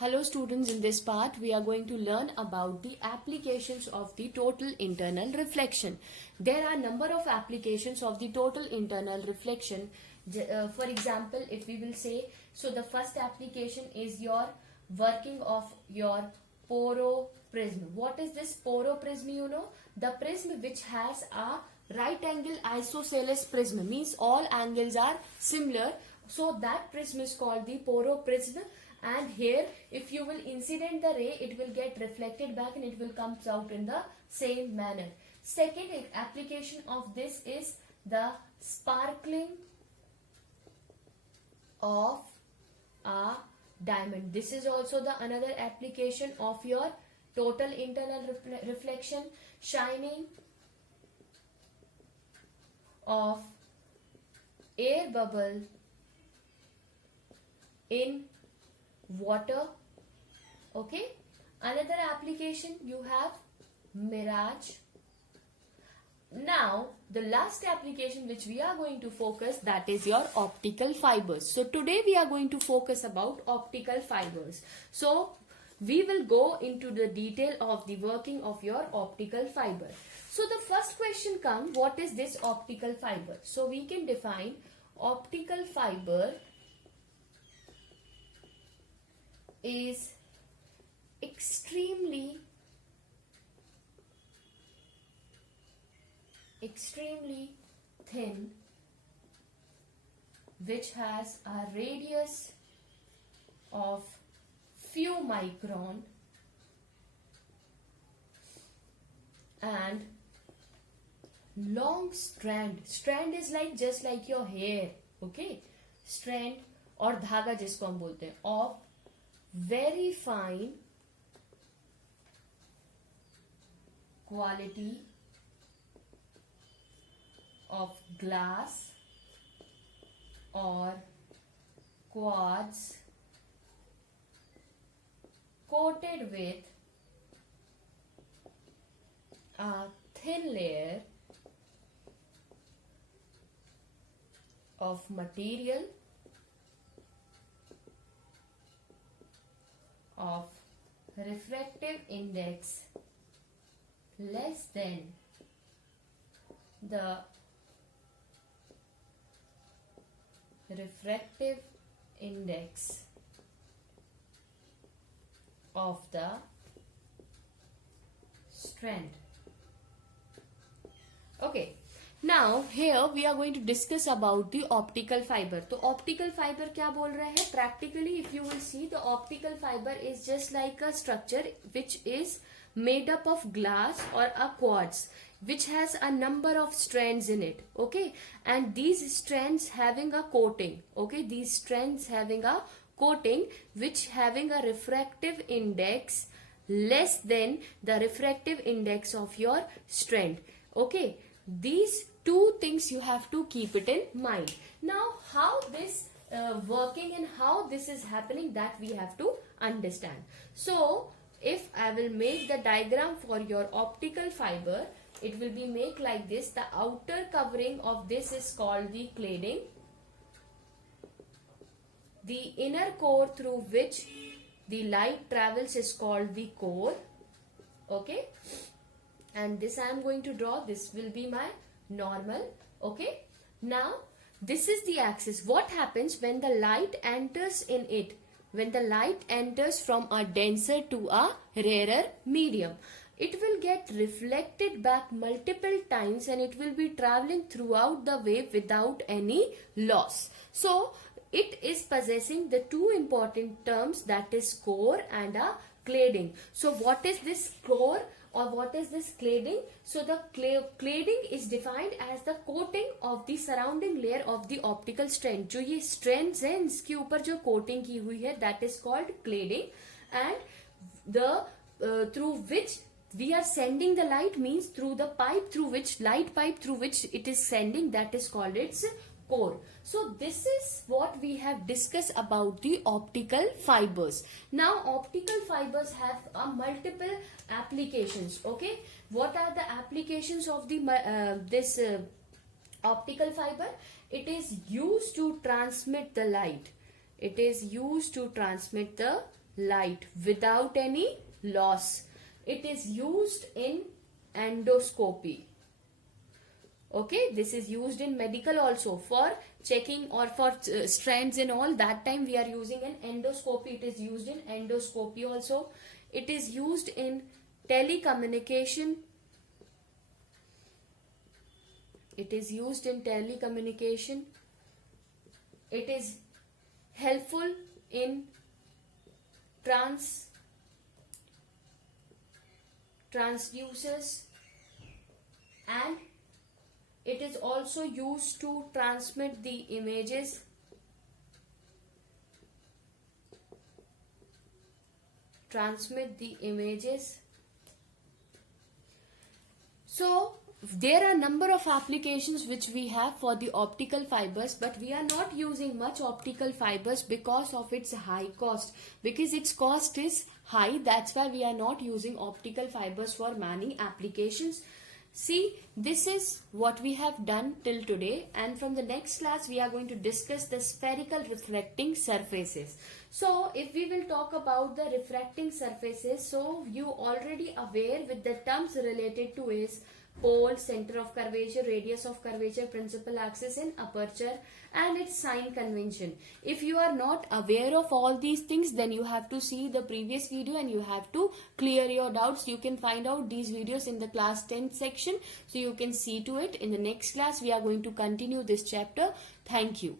Hello students, in this part we are going to learn about the applications of the total internal reflection. There are number of applications of the total internal reflection. For example, if we will say, so the first application is your working of your poroprism. What is this poroprism? You know, the prism which has a right angle isosceles prism, means all angles are similar. So that prism is called the poroprism. And here if you will incident the ray, it will get reflected back and it will come out in the same manner. Second application of this is the sparkling of a diamond. This is also the another application of your total internal reflection. Shining of air bubble in water. Okay, another application you have mirage. Now the last application which we are going to focus, that is your optical fibers. So today we are going to focus about optical fibers. So we will go into the detail of the working of your optical fiber. So the first question comes, what is this optical fiber? So we can define optical fiber is extremely thin, which has a radius of few micron and long strand. Strand is like just like your hair. Okay, strand और धागा जिसको हम बोलते हैं, of very fine quality of glass or quartz coated with a thin layer of material of refractive index less than the refractive index of the strand. Okay, now here we are going to discuss about the optical fiber. तो optical fiber क्या बोल रहे हैं? Practically if you will see, the optical fiber is just like a structure which is made up of glass or a quartz which has a number of strands in it. Okay, and these strands having a coating. Okay, these strands having a coating which having a refractive index less than the refractive index of your strand. Okay, these two things you have to keep it in mind. Now how this working and how this is happening, that we have to understand. So if I will make the diagram for your optical fiber, it will be make like this. The outer covering of this is called the cladding. The inner core through which the light travels is called the core. Okay, and this I am going to draw. This will be my normal. Okay, now this is the axis. What happens when the light enters in it? When the light enters from a denser to a rarer medium, it will get reflected back multiple times and it will be traveling throughout the wave without any loss. So it is possessing the two important terms, that is core and a cladding. So what is this core or what is this cladding? So the cladding is defined as the coating of the surrounding layer of the optical strand. जो ये strands हैं इसके ऊपर जो coating की हुई है, that is called cladding. And the through which we are sending the light, means through the pipe through which light pipe through which it is sending, that is called its core. So this is what we have discussed about the optical fibers. Now optical fibers have multiple applications. Okay, what are the applications of the optical fiber? It is used to transmit the light. It is used to transmit the light without any loss. It is used in endoscopy. Okay, this is used in medical also for checking or for strands and all. That time we are using an endoscopy. It is used in endoscopy also. It is used in telecommunication. It is used in telecommunication. It is helpful in transducers, and it is also used to transmit the images. So there are number of applications which we have for the optical fibers, but we are not using much optical fibers because of its high cost. Because its cost is high, that's why we are not using optical fibers for many applications. See, this is what we have done till today, and from the next class we are going to discuss the spherical refracting surfaces. So if we will talk about the refracting surfaces, so you already aware with the terms related to is pole, center of curvature, radius of curvature, principal axis and aperture, and its sign convention. If you are not aware of all these things, then you have to see the previous video and you have to clear your doubts. You can find out these videos in the class 10 section, so you can see to it. In the next class we are going to continue this chapter. Thank you.